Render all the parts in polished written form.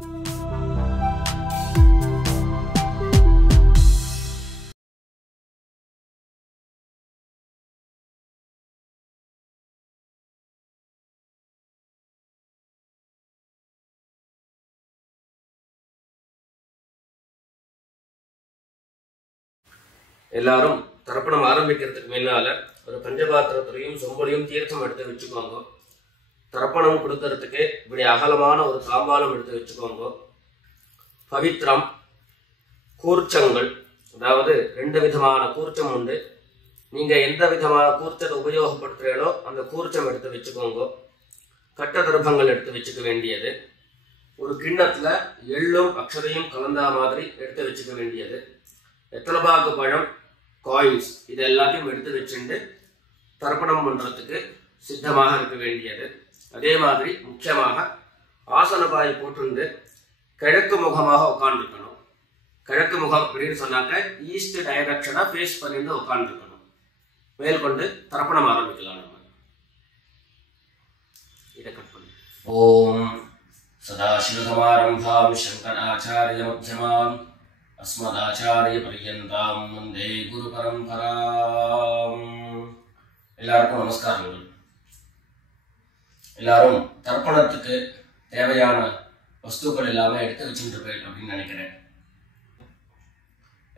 எல்லாரும் தர்ப்பணம் ஆரம்பிக்கிறதுக்கு முன்னால ஒரு பஞ்சபாத்திரத்திலையும் சொம்பலையும் தீர்த்தம் எடுத்து வச்சுக்கோங்க. தர்ப்பணம் கொடுக்கறதுக்கு இப்படி அகலமான ஒரு தாம்பாலம் எடுத்து வச்சுக்கோங்க. பவித்ரம், கூர்ச்சங்கள், அதாவது 2 விதமான கூர்ச்சம் உண்டு. நீங்க எந்த விதமான கூர்ச்சத்தை உபயோகப்படுத்துறீங்களோ அந்த கூர்ச்சம் எடுத்து வச்சுக்கோங்க. கட்ட தர்ப்பங்கள் எடுத்து வச்சுக்க வேண்டியது. ஒரு கிண்ணத்துல எள்ளும் அக்ஷதையும் கலந்தா மாதிரி எடுத்து வச்சுக்க வேண்டியது. வெத்தலைபாக்கு பழம், காயின்ஸ், இது எல்லாத்தையும் எடுத்து வச்சுட்டு தர்ப்பணம் பண்றதுக்கு சித்தமாக இருக்க வேண்டியது. அதே மாதிரி முக்கியமாக ஆசனபாய் போட்டு கிழக்கு முகமாக உட்காந்துருக்கணும். கிழக்கு முகம் அப்படின்னு சொன்னாக்க ஈஸ்ட் டைரக்ஷனா ஃபேஸ் பண்ணிட்டு உட்காந்துருக்கணும். மேற்கொண்டு தர்ப்பணம் ஆரம்பிக்கலாம். நம்ம இதை கட் பண்ணி ஓம் சதாசிவசமாரம்பாம் சங்கராச்சாரிய மத்தியமாம் अस्मदाचार्य पर्यन्तां वन्दे गुरु परंपरां. எல்லாருக்கும் நமஸ்காரங்கள். எல்லாரும் தர்ப்பணத்துக்கு தேவையான வஸ்துக்கள் எல்லாமே எடுத்து வச்சுருப்பேன் அப்படின்னு நினைக்கிறேன்.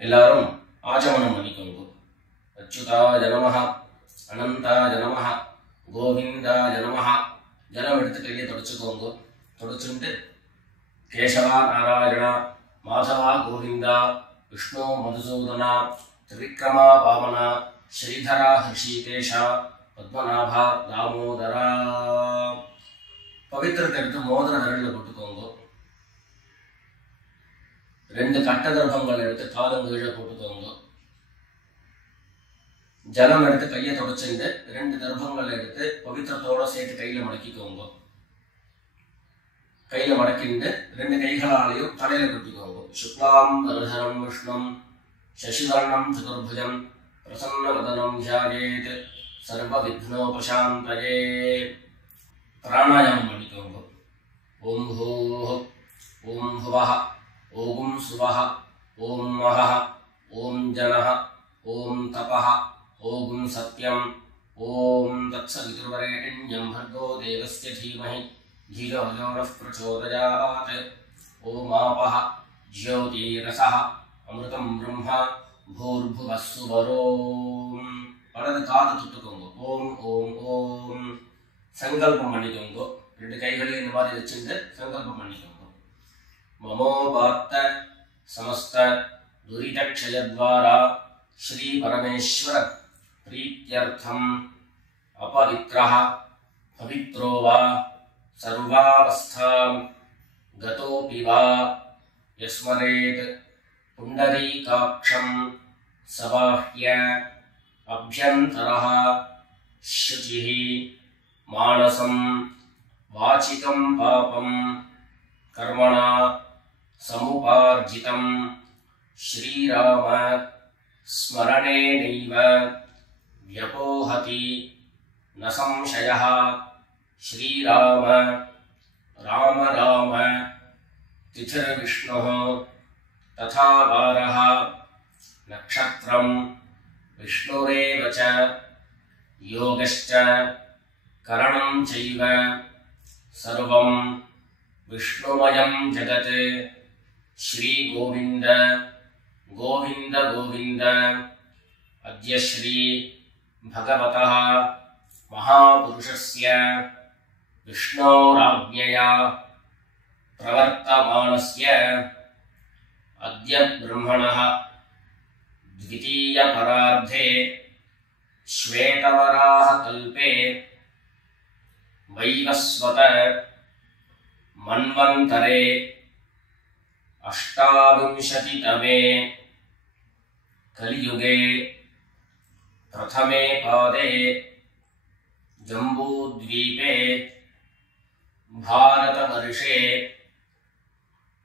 எல்லாரும் ஆச்சமனம் பண்ணிக்கோங்க. அச்சுதாய நமஹ, அனந்தாய நமஹ, கோவிந்தாய நமஹ. ஜலம் எடுத்து கையை தொடச்சுக்கோங்க. தொடச்சுட்டு கேசவா நாராயணா, மாதவா கோவிந்தா, விஷ்ணு மதுசூதனா, திரிவிக்ரமா வாமனா, ஸ்ரீதரா ஹிருஷிகேஷா, பத்மநாபா தாமோதரா. பவித்திரத்தை எடுத்து மோதிர விரலில் போட்டுக்கோங்க. 2 கட்ட தர்ப்பங்கள் எடுத்து காலங்கீழ போட்டுக்கோங்க. ஜலம் எடுத்து கையை தொடச்சுட்டு 2 தர்ப்பங்கள் எடுத்து பவித்திரத்தோட சேர்த்து கையில மடக்கிக்கோங்க. கையில மடக்கிட்டு 2 கைகளாலையும் தலையில குத்திக்கோங்க. சுக்லாம் வரதரம் விஷ்ணும் சசிவர்ணம் சதுர்புஜம் பிரசன்னவதனம் தியாயேத் சர்வ விக்னோபசாந்தயே. பிராணாயாமம் பண்ணிக்கோங்க. ஓம் ஹோஹ், ஓம் ஹுவஹ, ஓம் சுவஹ, ஓம் மஹஹ, ஓம் ஜனஹ, ஓம் தபஹ, ஓம் சத்யம், ஓம் தத்சவிதுர்வரேண்யம் भर्गो देवस्य धीमहि धियो यो नः प्रचोदयात्. ओम आपः ज्योतिरसः अमृतं ब्रह्म भूर्भुवः सुवरोम. வலது காது தொட்டுக்கோங்க. ஓம் ஓம் ஓம். சங்கல்பம் பண்ணிக்கோங்க. 2 கைகளையும் இந்த மாதிரி வச்சுட்டு சங்கல்பம் பண்ணிக்கோங்க. மமோபாத்த சமஸ்த துரிதக்ஷயத்வாரா ஸ்ரீ பரமேஸ்வர प्रीत्यर्थम अपवित्रः पवित्रो वा सर्वावस्थां गतोऽपि वा यस्मरेत् पुण्डरीकाक्षं सबाह्य अभ्यन्तरः शुचिः मानसं वाचिकं पापं कर्मणा समुपार्जितं श्रीराम स्मरणेनैव व्यपोहति न संशयः. श्रीराम राम राम तिथिर्विष्णुः तथा वारः नक्षत्रं विष्णुरेव च योगश्च करणं चैव सर्वं विष्णुमयं जगत्. श्री गोविंद गोविंद गोविंद. अद्य श्री भगवतः महापुरुषस्य विष्णोराज्ञया प्रवर्तमानस्य अद्य ब्रह्मणः द्वितीयपरार्धे श्वेतवराह कल्पे वैवस्वत मन्वन्तरे 28तमे कलियुगे प्रथमे पादे जम्बूद्वीपे भारतवर्षे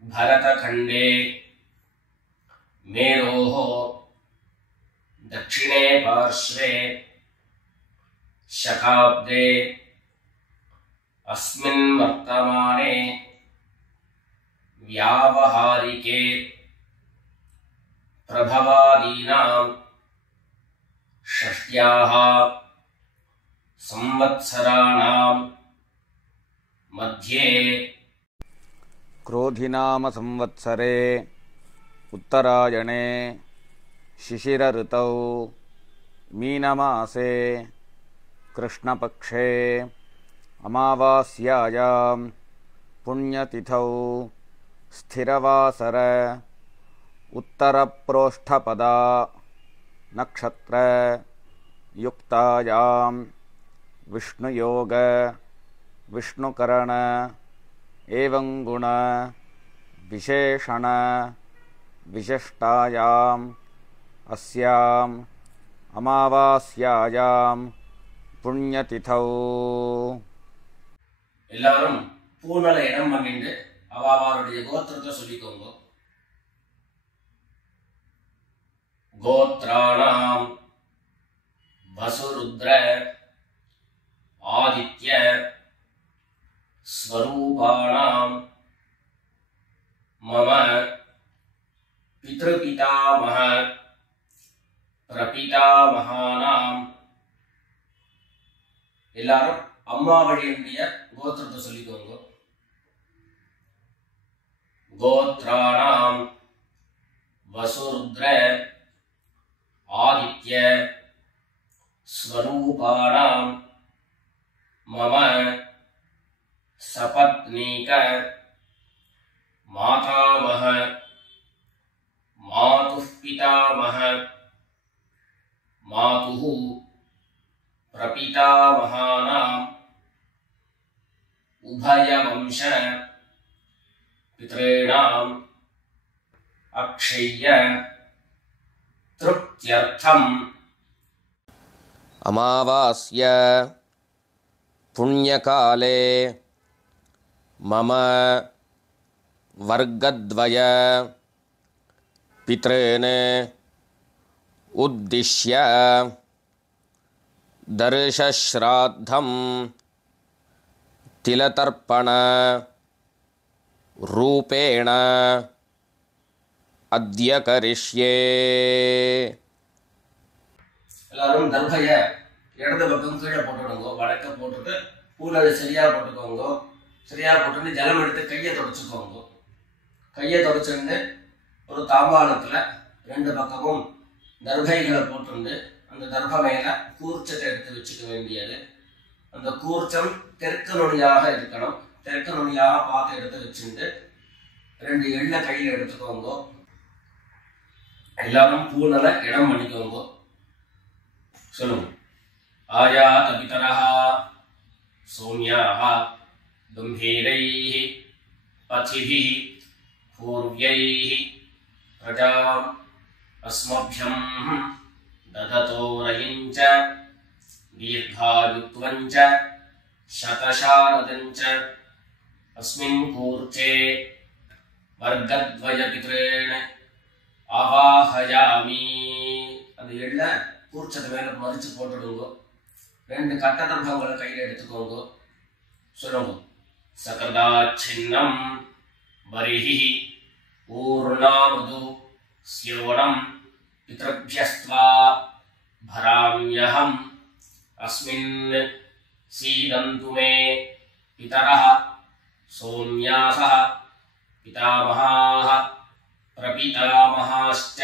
भरतखण्डे मेरोः दक्षिणे पार्श्वे शकाब्दे अस्मिन् वर्तमाने व्यावहारिके प्रभवादीनां षष्ट्याः संवत्सराणां मध्ये क्रोधिनाम संवत्सरे उत्तरायणे शिशिरऋतौ मीनमासे कृष्णपक्षे अमावास्यायां पुण्यतिथौ स्थिरवासर उत्तरप्रोष्ठपदा नक्षत्र युक्तायां विष्णुयोग विष्णुकरण एवं गुण विशेषण विशिष्टायाम् अस्याम् अमावास्यायां पुण्यतिथौ எல்லாரும் பூனல இடம் பண்ணிட்டு அவாவாருடைய கோத்திரத்தை சொல்லிக்கோங்க. கோத்ராணாம் வசுருத்ர ஆதித்ய ஸ்வரூபாணாம் மம பித்ருபிதாமஹ பிரபிதாமஹானாம். எல்லாரும் அம்மா வழியுடைய கோத்திரத்தை சொல்லிக்கோங்க. கோத்ராணாம் வசுருத்ர ஆதித்ய ஸ்வரூபாணாம் மம சபத்னீக மாதாமஹ மாதுः பிதாமஹ மாதுः பிரபிதாமஹானாம் உபயவம்ச பித்ரேணாம் அக்ஷய்ய திருப்த்யர்த்தம். अमावास्य पुण्यकाले मम वर्गद्वय पितॄन् उद्दिश्य दर्शश्राद्धं तिलतर्पण रूपेण अद्य करिष्ये. எல்லாரும் தர்பைய இடது பக்கம் கீழே போட்டுடுங்க. வடக்க போட்டுட்டு பூனலை சரியா போட்டுக்கோங்க. சரியா போட்டுட்டு ஜலம் எடுத்து கையை தொடச்சுக்கோங்க. கையை தொடச்சுட்டு ஒரு தாம்பாளத்துல ரெண்டு பக்கமும் தர்பைகளை போட்டுண்டு அந்த தர்ப மேல கூர்ச்சத்தை எடுத்து வச்சுக்க வேண்டியது. அந்த கூர்ச்சம் தெற்கு நுனியாக இருக்கணும். தெற்கு நுனியாக பார்த்து எடுத்து வச்சுட்டு ரெண்டு எண்ணெய் கையில எடுத்துக்கோங்க. எல்லாரும் பூனலை இடம் பண்ணிக்கோங்க. சொல்லுங்க. ஆயாத பிதரஹ சௌம்யாஹ கம்பீரைஹ பதிபிஹ பூர்வ்யைஹ பிரஜாம் அஸ்மப்யம் தததோரயஞ்ச தீர்காயுத்வஞ்ச சதசாரதஞ்ச அஸ்மின் கூர்ச்சே வர்கத்வய பித்ரேண ஆவாஹயாமி. அந்த எள்ள கூர்ச்சத்தை மேல மறிச்சு போட்டுடுங்க. ரெண்டு கட்ட தர்பங்களை கையில எடுத்துக்கோங்க. சொல்லுங்க. சகதாச்சின்னம் வரிஹி ஊர்ணாமது ஸ்யோணம் பித்ருப்யஸ்த்வா பராம்யஹம் அஸ்மின் சீதந்து மே பிதரஹ சௌம்யாஸஹ பிதாமஹாः பிரபிதாமஹாश्च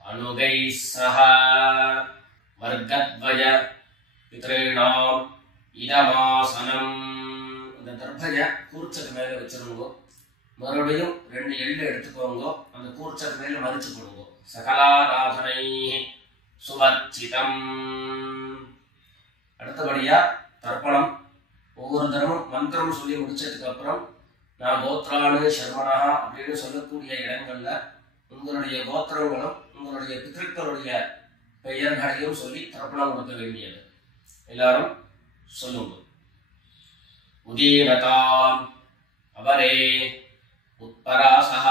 அனுகைः சஹ வர்கத்வய பித்ரேணாம் இதமாசனம். அந்த தர்பய கூர்ச்சத்து மேல வச்சிருங்க. மறுபடியும் ரெண்டு எள்ளு எடுத்துக்கோங்க. அந்த கூர்ச்சத்து மேல மறிச்சு போடுங்க. சகலாராதனை சுவர்ச்சிதம். அடுத்தபடியா தர்ப்பணம். ஒவ்வொரு தரமும் மந்திரம் சொல்லி முடிச்சதுக்கு அப்புறம் நான் கோத்ரானு சர்மனா அப்படின்னு சொல்லக்கூடிய இடங்கள்ல உங்களுடைய கோத்திரங்களும் உங்களுடைய பித்ருக்களுடைய பெயர்களையும் சொல்லி தர்ப்பணம் கொடுக்க வேண்டியது. எல்லாரும் சொல்லுங்க. உதீரதாம் அவரே உத்பராசஹ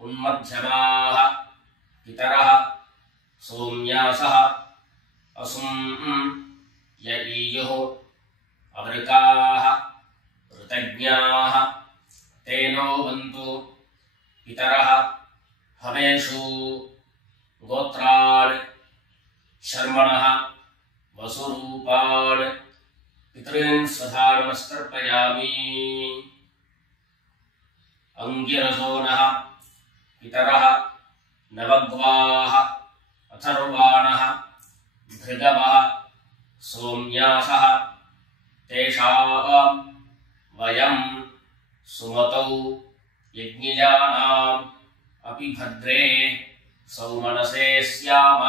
உன்மத்யமாஹ பிதரஹ சௌம்யாஸஹ அசும் யஈயுः அவருக்காஹ ருதஜ்ஞாஹ तेनो वन्तु पितरः हवेषु गोत्रान् शर्मणः वसुरूपान् पितॄन् स्वधा नमस्कर्पयामि। अंगिरसो नः पितरः नवग्वाः अथर्वाणः भृगवः सोम्यासः तेषां वयं सुमतौ यज्ञजानाम् अपि भद्रे सौमनसे स्याम।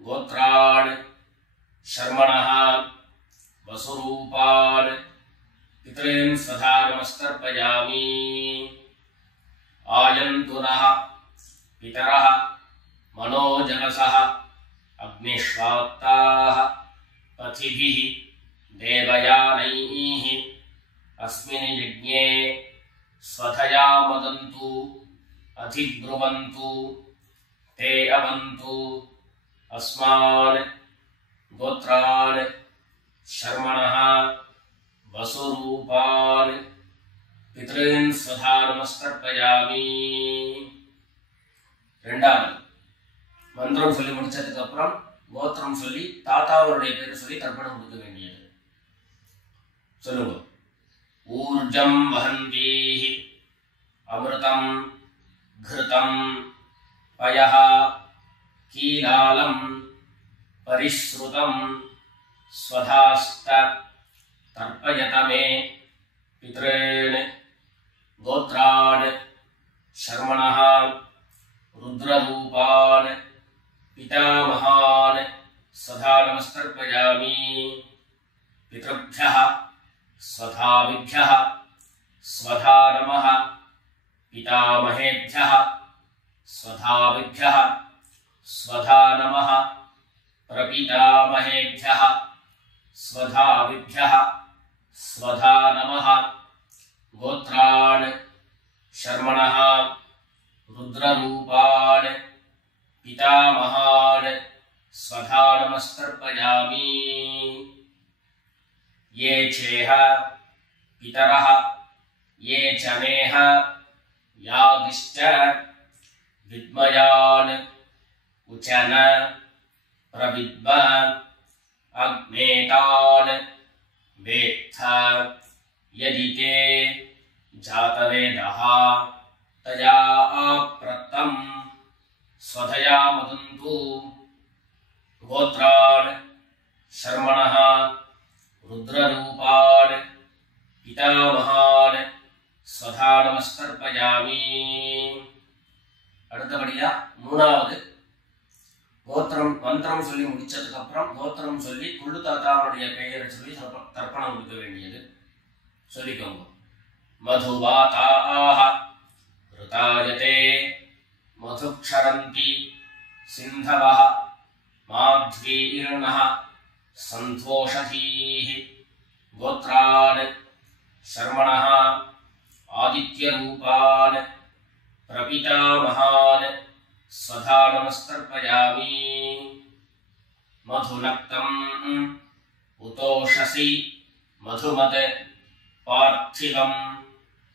गोत्रान् शर्मणः वसुरूपान् पितॄन् स्वधा नमस्कर्पयामि। आयन्तु नः पितरः मनोजनसः अग्निश्वात्ताः पथिभिः देवयानैः अस्मिन् यज्ञे स्वधया मदन्तु अधिब्रुवन्तु ते अवन्तु अस्मान् गोत्रान् शर्मणः वसुरूपान् पितॄन् स्वधा नमस्कर्पयामि। ரெண்டாவது மந்திரம் சொல்லி முடிச்சதுக்கு அப்புறம் கோத்திரம் சொல்லி தாத்தாவருடைய பேரை சொல்லி தர்ப்பணம் கொடுக்க வேண்டியது. சொல்லுங்க. ஊர்ஜம் வஹந்தீஹி அமிர்தம் घृतं पयः कीलालं परिश्रुतं स्वधास्त तर्पयत मे पितॄन् गोत्रान् शर्मणः रुद्ररूपान् पितामहान् सदा नमस्कर्पयामि। पितृभ्यः स्वधाविभ्यः स्वधा नमः पितामहेभ्यः स्वधाविभ्यः स्वधा नमः प्रपितामहेभ्यः स्वधाविभ्यः स्वधा नमः। गोत्रान् शर्मणः रुद्ररूपान् पितामहान् स्वधा नमस्कर्पयामि। ये चेह पितरः ये च मेह यागिश्च विद्मयान् उचन प्रविद्म अग्नेतान् वेत्थ यदि ते जातवेदः तया प्रत्तं स्वधया मदन्तु। गोत्रान् शर्मणः रुद्ररूपान् पितामहान् स्वधा नमस्कर्पयामि। அடுத்தபடியா மூணாவது கோத்திரம் மந்திரம் சொல்லி முடிச்சதுக்கு அப்புறம் கோத்திரம் சொல்லி குள்ளு தாத்தாவுடைய பெயரை சொல்லி தர்ப்பணம் கொடுக்க வேண்டியது. சொல்லிக்கோங்க. மதுவாதாஹ ருதாயதே மதுக்ஷரந்தி சிந்தவஹ மாத்வீர்ணஹ சந்தோஷதீஹி। கோத்ரான் शर्मणः आदित्यरूपान् प्रपितामहान् स्वधा नमस्कर्पयामि। मधुनक्तम् उतोषसि मधुमत् पार्थिवं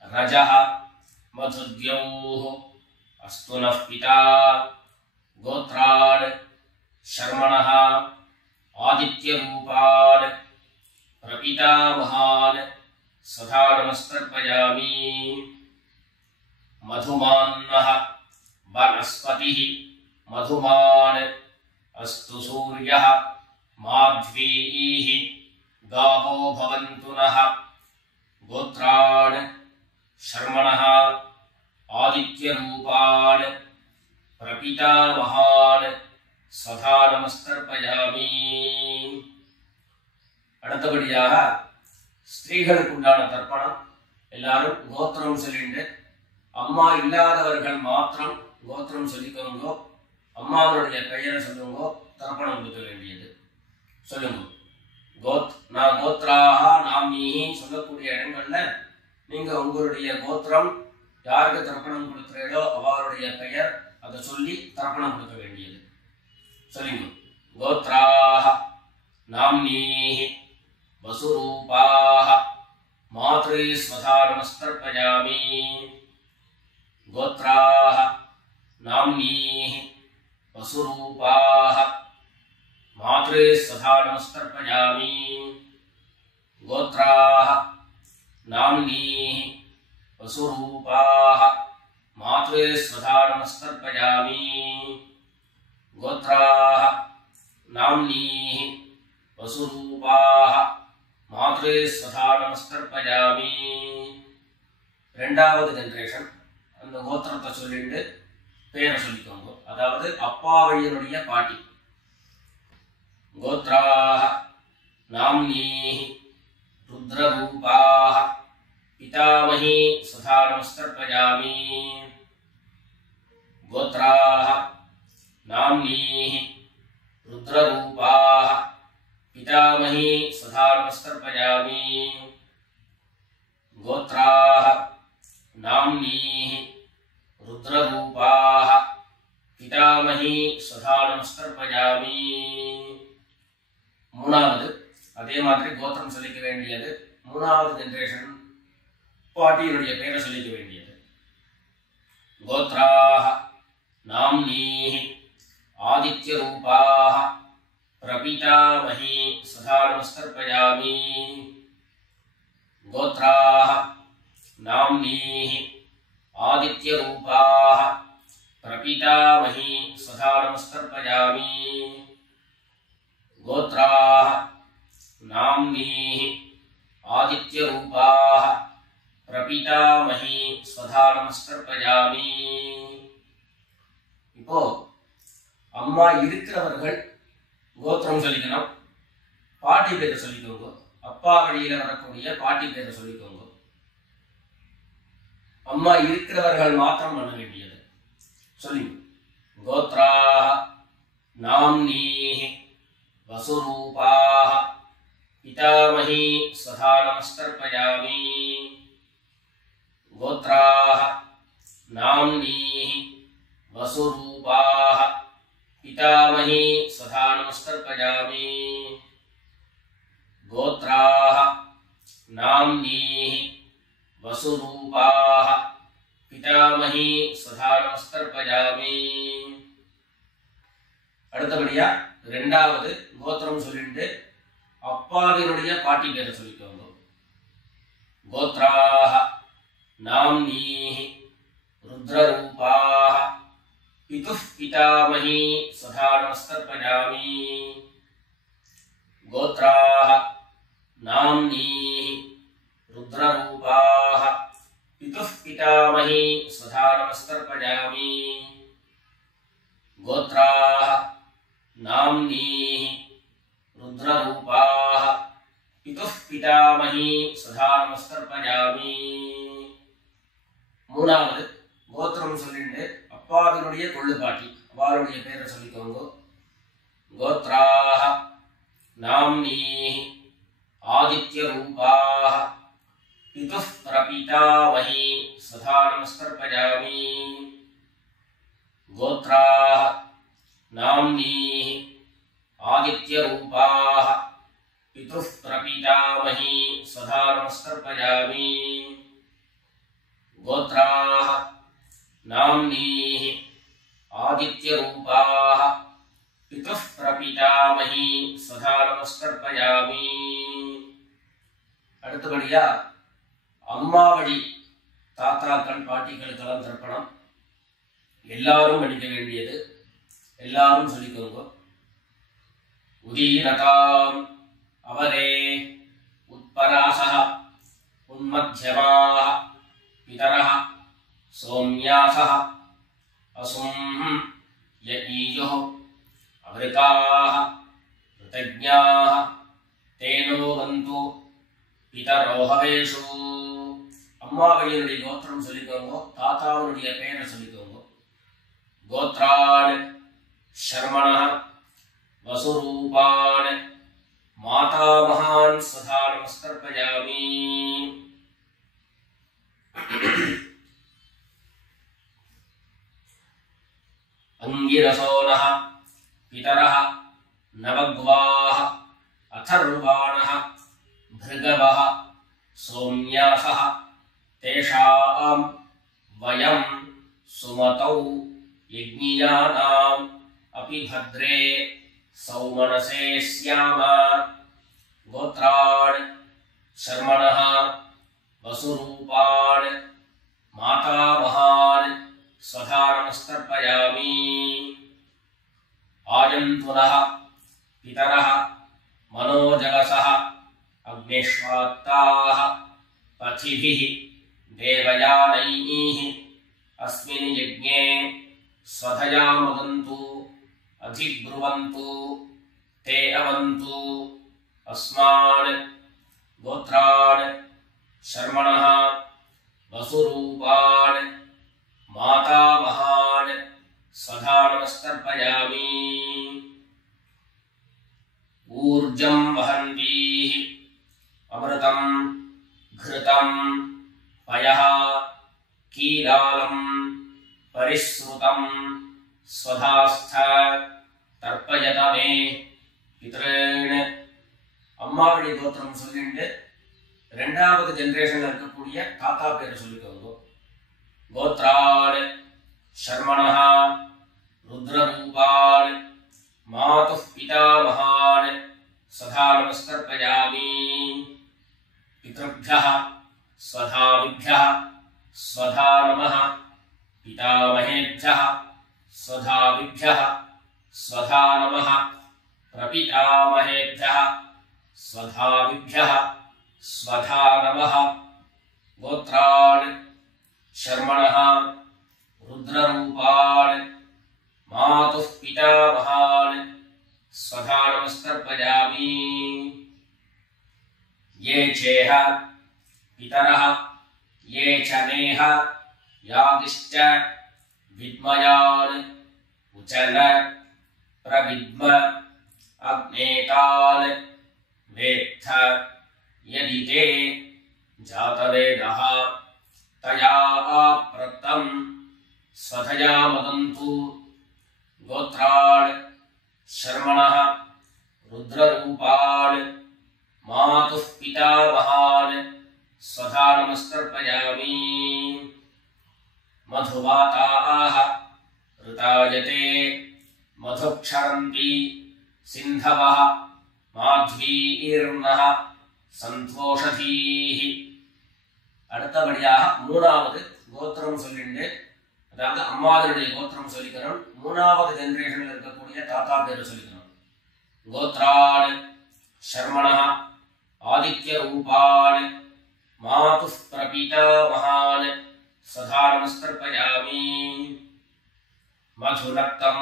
रजः मधुद्यौः अस्तु नः पिता। गोत्रान् शर्मणः आदित्यरूपान् प्रपितामहान् स्वधा नमस्कर्पयामि। मधुमान्नः वनस्पतिः मधुमान् अस्तु सूर्यः माध्वीः गावो भवन्तु नः। गोत्रान् शर्मणः आदित्यरूपान् प्रपितामहान् स्वधा नमस्कर्पयामि। அடுத்தபடியாக ஸ்திரீகளுக்கு உண்டான தர்ப்பணம் எல்லாரும் கோத்திரம் சொல்லிட்டு அம்மா இல்லாதவர்கள் மாத்திரம் கோத்திரம் சொல்லிக்கோங்கோ, அம்மாவனுடைய பெயரை சொல்லுங்கோ, தர்ப்பணம் கொடுக்க வேண்டியது. சொல்லுங்க. நான் கோத்ராக நாமினி சொல்லக்கூடிய இடங்கள்ல நீங்க உங்களுடைய கோத்திரம் யாருக்கு தர்ப்பணம் கொடுக்கிறீர்களோ அவருடைய பெயர் அதை சொல்லி தர்ப்பணம் கொடுக்க வேண்டியது. சொல்லுங்க. கோத்ராக நாமினி वसुरूपाः मात्रे स्वधा नमस्तर्पयामि गोत्राः नाम्नीः वसुरूपाः मात्रे स्वधा नमस्तर्पयामि गोत्राः नाम्नीः वसुरूपाः मात्रे स्वधा नमस्तर्पयामि गोत्राः नाम्नीः वसुरूपाः मात्रे स्वधा नमस्तर्पयामि ரெண்டாவது ஜெனரேஷன் அந்த கோத்திரத்தை சொல்லிட்டு பேரை சொல்லிக்கோங்க. அதாவது அப்பா வழியினுடைய பாட்டி. கோத்ராः நாம்னீः रुद्ररूपाः पितामही स्वधा नमस्तर्पयामि गोत्राः नाम्नीः रुद्ररूपाः पितामही स्वधा नमस्तर्पयामि गोत्राः नाम्नीः रुद्ररूपाः पितामही स्वधा नमस्तर्पयामि மூணாவது அதே மாதிரி கோத்திரம் சொல்லிக்க வேண்டியது. மூணாவது ஜெனரேஷன் பாட்டியினுடைய பேரை சொல்லிக்க வேண்டியது. கோத்ராः நாம்னீः ஆதித்யரூபாः பிரபிதாமஹி स्वधा नमस्तर्पयामि गोत्राः नाम्नीः आदित्यरूपाः प्रपितामही स्वधा नमस्तर्पयामि गोत्राः नाम्नीः आदित्यरूपाः प्रपितामही स्वधा नमस्तर्पयामि. இப்போ அம்மா இருக்கிறவர்கள் கோத்திரம் சொல்லிக்கணும், பாட்டி பேரை சொல்லிக்கோங்க. அப்பா வழியில வரக்கூடிய பாட்டி பேரை சொல்லிக்கோங்க. அம்மா இருக்கிறவர்கள் மாத்திரம் பண்ண வேண்டியது சொல்லுங்க. கோத்ராः நாம்नीः वसुरूपाः पितामही स्वधा नमस्तर्पयामि गोत्राः नाम्नीः वसुरूपाः पितामही स्वधा नमस्तर्पयामि गोत्राः नाम्नीः वसुरूपाः पितामही स्वधा नमस्तर्पयामि. அடுத்தபடியா ரெண்டாவது கோத்திரம் சொல்லிட்டு அப்பாவினுடைய பாட்டி பேரை சொல்லிக்கோங்க. கோத்ராः நாம்नीः रुद्ररूपाः पितुः पितामही स्वधा नमस्तर्पयामि गोत्राः नाम्नीः रुद्ररूपाः पितुः पितामही स्वधा नमस्तर्पयामि गोत्राः नाम्नीः रुद्ररूपाः पितुः पितामही स्वधा नमस्तर्पयामि. மூணாவது கோத்திரம் சொல்லிட்டு அப்பாவினுடைய கொள்ளுப்பாட்டி அவருடைய பேரை சொல்லிக்கோங்க. கோத்ராः नाम्नीः आदित्यरूपाः पितुः प्रपितामही स्वधा नमस्तर्पयामि गोत्राः नाम्नीः आदित्यरूपाः पितुः प्रपितामही स्वधा नमस्तर्पयामि गोत्राः नाम्नीः आदित्यरूपाः पितुः प्रपितामही स्वधा नमस्तर्पयामि. அடுத்தபடியா அம்மா வழி தாத்தாக்கள் பாட்டிகளுக்கெல்லாம் தர்ப்பணம் எல்லாரும் பண்ணிக்க வேண்டியது. எல்லாரும் சொல்லிக்கோங்க. உதீரதாம் அவரே உத்பராசः உன்மத்யமாः பிதரः சோம்யாசः அசும் யஈயுः அவ்ருகாः ருதஜ்ஞாः தேனோ வந்து பிதரோஹவேஷு. அம்மாவையினுடைய கோத்திரம் சொல்லிக்கோங்க. தாத்தாவுடைய பெயரை சொல்லிக்கோங்க. கோத்ரான் शर्मणः वसुरूपान् मातामहान् स्वधा नमस्तर्पयामि अंगिरसोनः पितरः नवग्वाः अथर्वाणः भृगवः सोम्यासः तेषां वयं सुमतौ यज्ञियानाम् अपि भद्रे सौमनसे स्याम। गोत्रान् शर्मणः वसुरूपान् मातामहान् स्वधा नमस्तर्पयामि। आयन्तुनः पितरः मनोजगसः अग्निष्वात्ताः पथिभिः देवयानैः अस्मिन् यज्ञे स्वधया मदन्तु अधिब्रुवन्तु ते अवन्तु। अस्मान् गोत्रान् शर्मणः वसुरूपान् मातामहान् स्वधा नमस्तर्पयामि। ऊर्जं वहन्तीः अमृतं घृतं पयः कीलालं परिस्रुतं स्वधास्थ तर्पयत मे पितॄन्। அம்மாவழி கோத்திரம் சொல்லிட்டு ரெண்டாவது ஜெனரேஷன்ல இருக்கக்கூடிய தாத்தா பேர் சொல்லிக்கோங்க. கோத்ரான் शर्मणः रुद्ररूपान् मातुः पितामहान् सदा नमस्तर्पयामि। पितृभ्यः स्वधाविभ्यः स्वधा नमः। पितामहेभ्यः स्वधाविभ्यः स्वधा नमः। प्रपितामहेभ्यः स्वधाविभ्यः स्वधा नमः। गोत्रान् शर्मणः रुद्ररूपान् मातुः पितामहान् स्वधा नमस्तर्पयामि। ये चेह पितरः ये च नेह यादिश्च विद्मयान् उचन प्रविद्म अग्नेतान् वेत्थ यदि ते जातवेदः तया आप्रतं स्वधया मदन्तु। गोत्रान् शर्मणः रुद्ररूपान् मातुः पितामहान् स्वधा नमस्तर्पयामि। मधुवाताः ऋतायते मधुक्षरन्ति सिन्धवः माध्वीर्नः सन्तोषधीः। அடுத்தபடியாக மூணாவது கோத்திரம் சொல்லிட்டு, அதாவது அம்மாவனுடைய கோத்திரம் சொல்லிக்கணும். மூணாவது ஜெனரேஷன்ல இருக்கக்கூடிய தாத்தா பேரு சொல்லிக்கணும். கோத்ரான் शर्मणः आदित्य रूपान् मातुः प्रपितामहान् सदा नमस्तर्पयामि। मधुनक्तं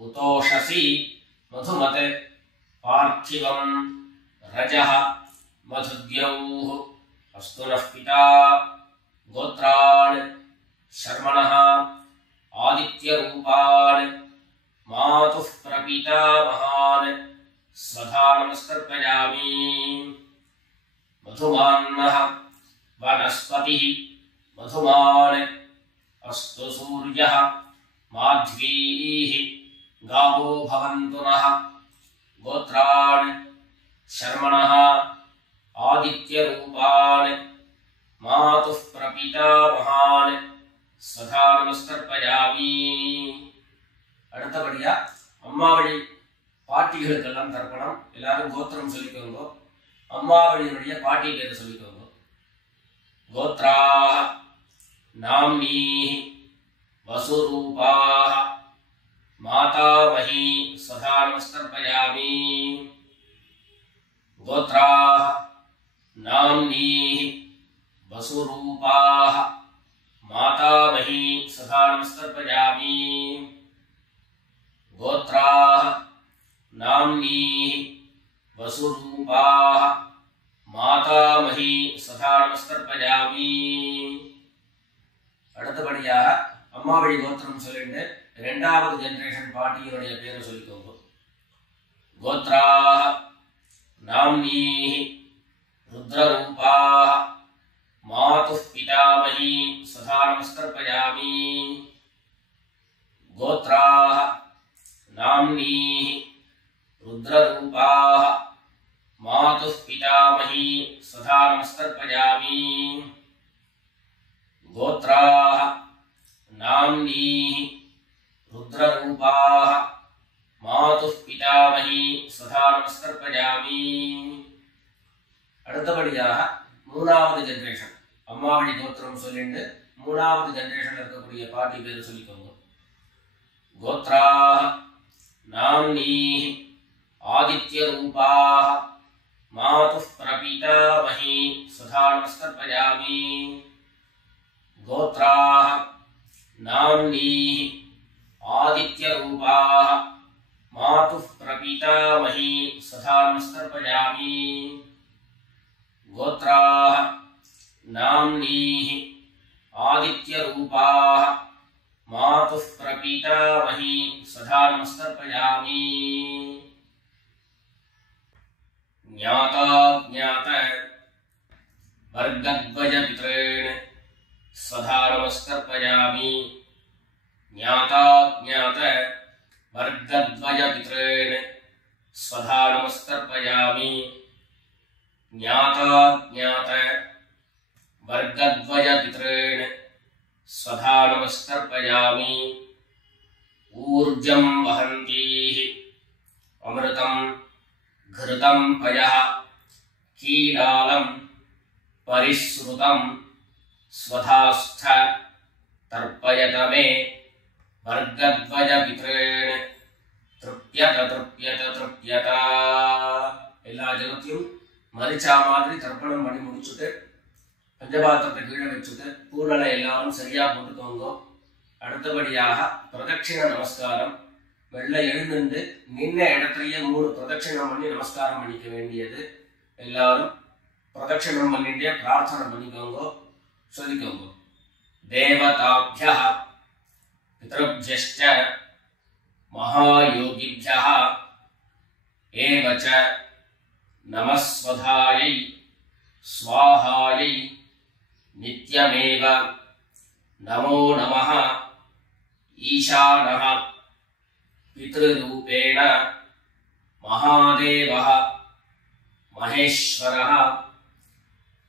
उतोषसि मधुमत् पार्थिवं रजः मधुद्यौः अस्तु नः पिता। गोत्रान् शर्मणः आदित्य रूपान् मातुः प्रपितामहान् स्वधा नमस्तर्पयामि। मधुमान्नः वनस्पतिः मधुमान् अस्तु सूर्यः माध्वीः गावो भवन्तु नः। गोत्रान् शर्मणः आदित्य रूपान् मातुः प्रपितामहान् स्वधा नमस्तर्पयामि। அடுத்தபடியா அம்மாவழி பாட்டிகளுக்கெல்லாம் தர்ப்பணம். எல்லாரும் கோத்திரம் சொல்லிக்கோங்க. அம்மாவழியினுடைய பாட்டி பேரை சொல்லிக்கோங்க. கோத்ராः नाम्नीः वसुरूपाः मातामही स्वधा नमस्तर्पयामि। गोत्राः नाम्नीः वसुरूपाः मातामही स्वधा नमस्तर्पयामि। गोत्राः नाम्नीः वसुरूपाः मातामही स्वधा नमस्तर्पयामि। அடுத்தபடியாக அம்மாவழி கோத்திரம் சொல்லிட்டு இரண்டாவது ஜெனரேஷன் பாட்டியினுடைய பேரை சொல்லிக்கோங்க. கோத்ராः नाम्नीः रुद्ररूपाः मातुः पितामही स्वधा नमस्तर्पयामि। गोत्राः नाम्नीः रुद्ररूपाः मातुः पितामही स्वधा नमस्तर्पयामि। गोत्राः नाम्नीः रुद्ररूपाः मातुः पितामही स्वधा नमस्तर्पयामि। அடுத்தபடியாக மூணாவது ஜெனரேஷன் அம்மா வழி கோத்திரம் சொல்லிட்டு மூணாவது ஜெனரேஷன்ல இருக்கக்கூடிய பாட்டி பேர் சொல்லிக்கோங்க. கோத்ராः நாம்னீः ஆதித்யரூபாः मातुः प्रपीतामही स्वधा नमस्तर्पयामि। गोत्राः नाम्नीः आदित्यरूपाः मातुः प्रपीतामही स्वधा नमस्तर्पयामि। गोत्राः नाम्नीः आदित्यरूपाः मातुः प्रपीतामही स्वधा नमस्तर्पयामि। ज्ञाता ज्ञात वर्गद्वय पितॄन् स्वधा नमस्तर्पयामि। ज्ञाता ज्ञात वर्गद्वय पितॄन् स्वधा नमस्तर्पयामि। ज्ञाता ज्ञात वर्गद्वय पितॄन् स्वधा नमस्तर्पयामि। ऊर्जं वहन्तीः अमृतं घृतं पयः कीलालं परिश्रुतं स्वधास्थ तर्पयत मे वर्गद्वय पितॄन् तृप्यत तृप्यत तृप्यत। எல்லா ஜனத்தையும் மரிச்சா மாதிரி தர்ப்பணம் பண்ணி முடிச்சுட்டு பஞ்சபாத்திரத்தை கீழே வச்சுட்டு பூனலை எல்லாரும் சரியா போட்டுக்கோங்க. அடுத்தபடியாக பிரதட்சிண நமஸ்காரம். வெள்ளை எழுந்து நின்ன இடத்துலயே 3 பிரதட்சிணம் பண்ணி நமஸ்காரம் பண்ணிக்க வேண்டியது. எல்லாரும் பிரதட்சிணம் பண்ணிட்டே பிரார்த்தனை பண்ணிக்கோங்க, சொல்லிக்கோங்க. தேவதாभ्यः பித்ருभ्यश्च महायोगिभ्यः एव च नमस्वधायै स्वाहायै नित्यमेव नमो नमः। ईशानः पितृरूपेण महादेवः महेश्वरः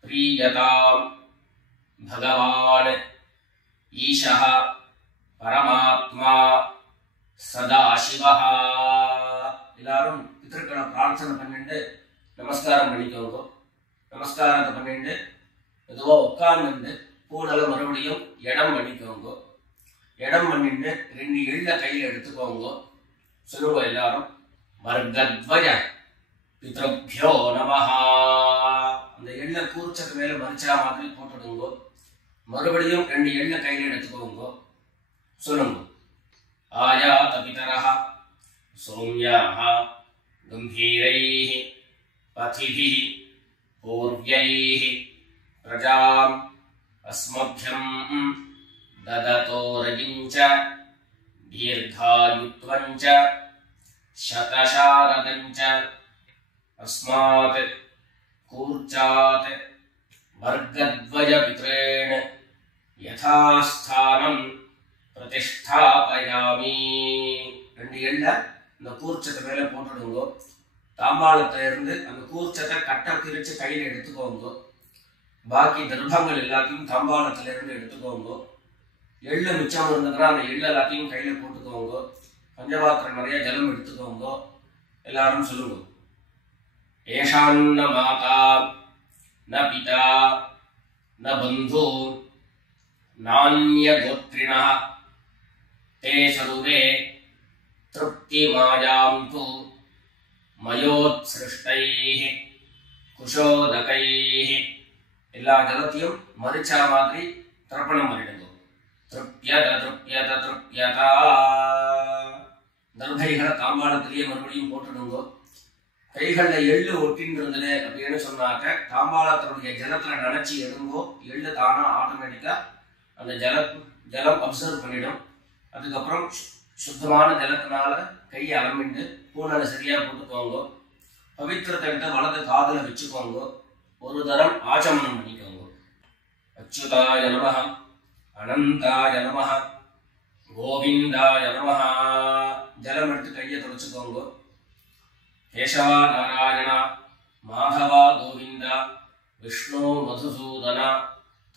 प्रीयतां भगवान् ईशः परमात्मा सदाशिवः। எல்லாரும் பித்ருக்களை பிரார்த்தனை பண்ணிட்டு நமஸ்காரம் பண்ணிக்கோங்க. நமஸ்காரத்தை பண்ணிட்டு எதுவோ உட்கார்ந்து பூனலை மறுபடியும் இடம் பண்ணிக்கோங்க. இடம் பண்ணிட்டு 2 எள்ள கையில் எடுத்துக்கோங்க. சொல்லுங்க எல்லாரும் வர்கத்வய பித்ருभ्यो நமஹ. அந்த எள்ள கூர்ச்சத்து மேல மரிச்சா மாதிரி போட்டுடுங்க. மறுபடியும் 2 எள்ள கையில் எடுத்துக்கோங்க. சொல்லுங்க. ஆயாத பிதரஹ சௌம்யாஹ கம்பீரைஹ பதிபிஹ பூர்வ்யைஹ பிரஜாம் அஸ்மभ्यம் ददतो रजिञ्च दीर्घायुत्वञ्च शतशारदञ्च अस्मात् कूर्चात् वर्गद्वय पितॄन् यथास्थानं प्रतिष्ठापयामि. 2 எள்ள இந்த கூர்ச்சத்தை மேல போட்டுடுங்க. தாம்பாளத்துல இருந்து அந்த கூர்ச்சத்தை கட்ட பிரிச்சு கையில எடுத்துக்கோங்க. பாக்கி தர்ப்பங்கள் எல்லாத்தையும் தாம்பாளத்துல இருந்து எடுத்துக்கோங்க. எள்ளு மிச்சம் இருந்ததுன்னா அந்த எள்ளு எல்லாத்தையும் கையில போட்டுக்கோங்க. பஞ்சபாத்திரம் நிறைய ஜலம் எடுத்துக்கோங்க. எல்லாரும் சொல்லுங்க. ஏஷான்ன மாதா ந பிதா ந பந்து நான்ய கோத்ரிணா தே சர்வே திருப்தி மாயாம் து மயோத்ஸ்ருஷ்டைஹ குஷோதகைஹ. எல்லா ஜலத்தையும் மரிச்சா மாதிரி தர்ப்பணம் பண்ணிடுங்க. तृप्यत तृप्यत तृप्यता. தர்பைகளை தாம்பாளத்திலேயே மறுபடியும் போட்டுடுங்க. கைகளில் எள்ளு ஒட்டின்னு இருந்தது அப்படின்னு சொன்னாக்க தாம்பாளத்தினுடைய ஜலத்துல நினைச்சு எடுங்கோ. எள்ளு தானா ஆட்டோமேட்டிக்கா அந்த ஜலம் அப்சர்வ் பண்ணிடும். அதுக்கப்புறம் சுத்தமான ஜலத்தினால கையை அலம்பிட்டு பூனலை சரியா போட்டுக்கோங்க. பவித்திரத்தை எடுத்து வலது காதுல வச்சுக்கோங்க. ஒரு தரம் ஆச்சமனம் பண்ணிக்கோங்க. அச்சுதாய நமஹ அனந்தாய நமஹ கோவிந்தாய நமஹ. ஜலம் எடுத்து கையை தொடச்சுக்கோங்க. கேசவா நாராயணா மாதவா கோவிந்தா விஷ்ணு மதுசூதனா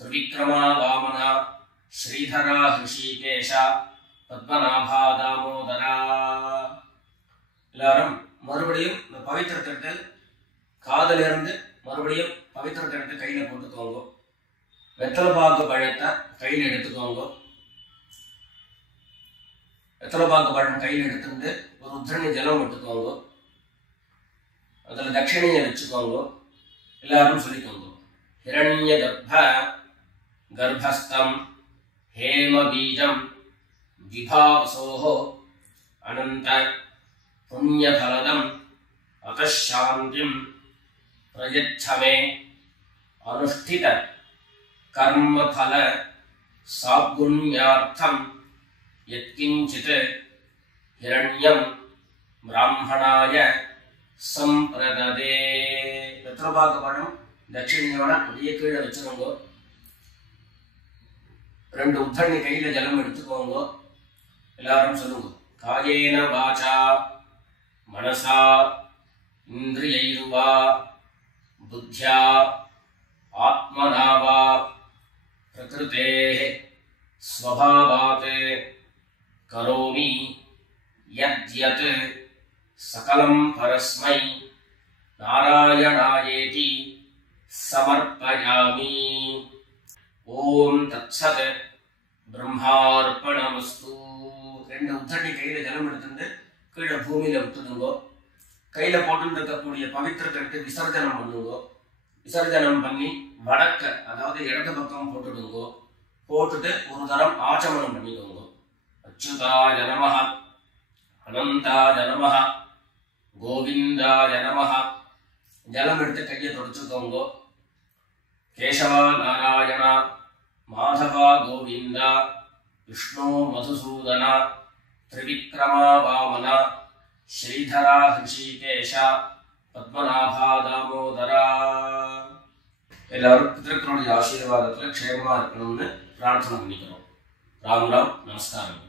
திரிவிக்ரமா வாமனா ஸ்ரீதரா ஹிருஷிகேஷா பத்மநாபா தாமோதரா. எல்லாரும் மறுபடியும் இந்த பவித்திரத்தை காதல இருந்து மறுபடியும் பவித்திரத்தை எடுத்து கையில போட்டுக்கோங்க. வெத்தலைப்பாக்கு பழத்தை கையில் எடுத்துக்கோங்க. வெத்தலைப்பாக்கு பழம் கையில் எடுத்துட்டு ஒரு உத்தரணி ஜலம் எடுத்துக்கோங்க. அதில் தட்சிணையை வச்சுக்கோங்க. எல்லாரும் சொல்லிக்கோங்க. ஹிரண்ய கர்ப்பஸ்தம் ஹேம பீஜம் விபாவசோஹோ அனந்த புண்ணியபலதம் அதாந்திம் பிரயச்சமே அனுஷ்டித கர்மபல சாகுண்யார்த்தம் யத்கிஞ்சித் ஹிரண்யம் பிராமணாய சம்பிரததே. வெத்தலைப்பாக்கு பழம் தட்சிணையோட அப்படியே கீழே வச்சுக்கோங்க. 2 உத்தரணி கையில ஜலம் எடுத்துக்கோங்க. எல்லாரும் சொல்லுங்க. காயேன வாசா மனசா இந்திரியைர்வா புத்யா ஆத்மனாவா பிரகிருதேஹ ஸ்வபாவாத் கரோமி யத்யத் சகலம் பரஸ்மை நாராயணாயேதி சமர்ப்பயாமி. ஓம் தத்சத் பிரம்மார்ப்பணமஸ்து. 2 உத்தரணி கையில ஜலம் எடுத்துட்டு கீழே பூமியில விட்டுடுங்க. கையில போட்டு இருக்கக்கூடிய பவித்திரத்தை விசர்ஜனம் பண்ணுங்க. விசர்ஜனம் பண்ணி வடக்க அதாவது இடது பக்கம் போட்டுடுங்க. போட்டுட்டு ஒரு தரம் ஆச்சமனம் பண்ணிக்கோங்க. அச்சுதாய நமஹ அனந்தாய நமஹ கோவிந்தாய நமஹ. ஜலம் எடுத்து கையை தொடச்சுக்கோங்க. கேசவா நாராயணா மாதவா கோவிந்தா விஷ்ணு மதுசூதனா திரிவிக்ரமா வாமனா ஸ்ரீதரா ஹிருஷிகேஷா பத்மநாபா தாமோதரா. எல்லாரும் பிதர்களுடைய ஆசீர்வாதத்துல க்ஷேமமா இருக்கணும்னு பிரார்த்தனை பண்ணிக்கிறோம். ராம் ராம். நமஸ்காரம்.